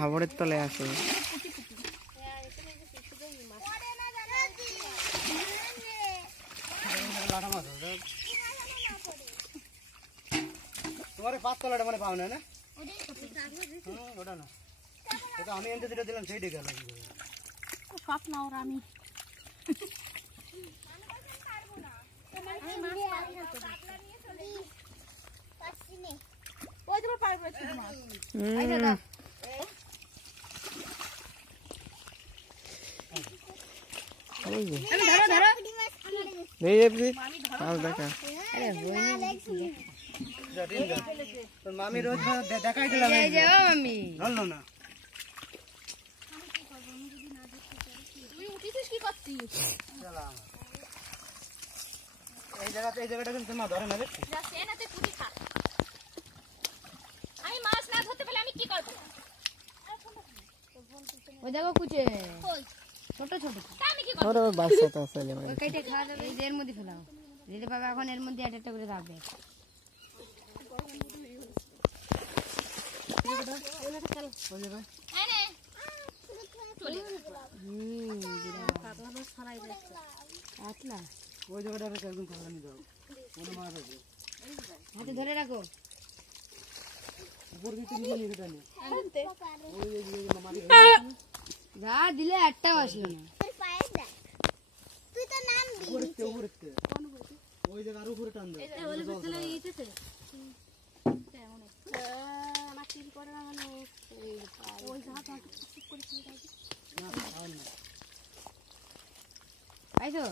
হাবড়ের তলে আছে। তোমার পাঁচ তলাটা মানে পাও না না ওটা না এটা আমি এনতে যেটা দিলাম সেইটাই গেল সব না ওরা আমি ওই তোমার পার করে ছোট মাছ এই দাদা এই যে আমি ধরো ধরো এই যে মাছ দেখা। আরে হইনি তোর মামি রোজ দেখাই দিলাম এই যে ও মামি ধরলো না তুই উঠিছিস কি করছিস এই জায়গাটা কিন্তু মা ধরে না দেখছি যা সেনাতে পুরি খা আমি মাছ না ধরতে পারলে আমি কি করব ওই দেখো কুচে কই ছোট ছোট আমি কি করব ওরে বাচ্চা তো আছে লে ওই কেটে খাওয়া যাবে এই যে এর মধ্যে ফেলাও দিদি বাবা এখন এর মধ্যে একটা করে যাবে ওই জায়গাটা একদম খাওয়া নিয়ে যাও কোনো মাছ আছে হাতে ধরে রাখো উপর দিকে নিয়ে নিয়ে যেতে নেই ওই যে মামারি যা দিলে একটাও আসলো না তুই তো নাম দি উপরে ওই জায়গা আরো উপরে টান দাও ওলে ভিতরে ইতেছে আমার কি করে না মানে ওই জায়গা চুপ করে ছিল না খাওয়া না পাইছো